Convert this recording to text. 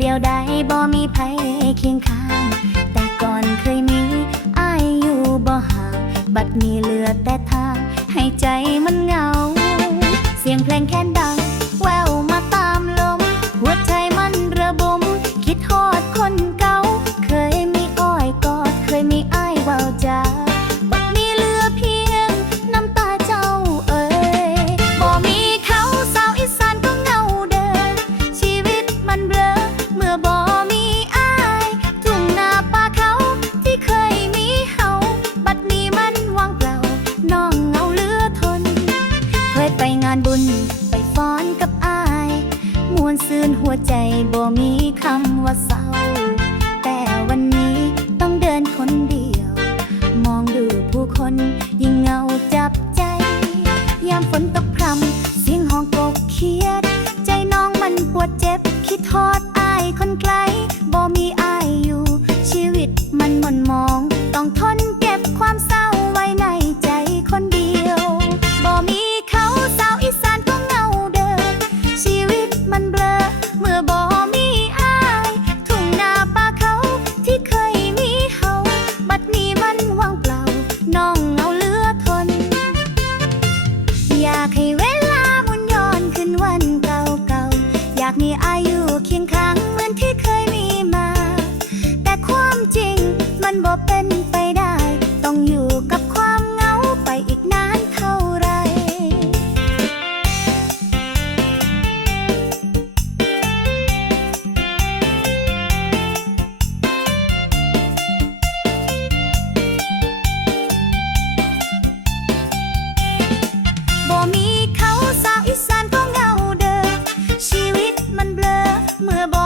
เดียวไดบ่มีภัยเคียงข้าง แต่ก่อนเคยมีอายอยู่บ่ห่าง บัดนี้เหลือแต่ทาง ให้ใจมันเหงา เสียงเพลงแค้นดังานบุญไปฟ้อนกับอาย มวนซืนหัวใจบ่มีคำว่าเศร้า แต่วันนี้ต้องเดินคนเดียว มองดูผู้คนยิ่งเหงาจับใจ ยามฝนตกพรำเสียงห้องกกเคียด ใจน้องมันปวดเจ็บ คิดทอดอายคนไกลากให้เว me va.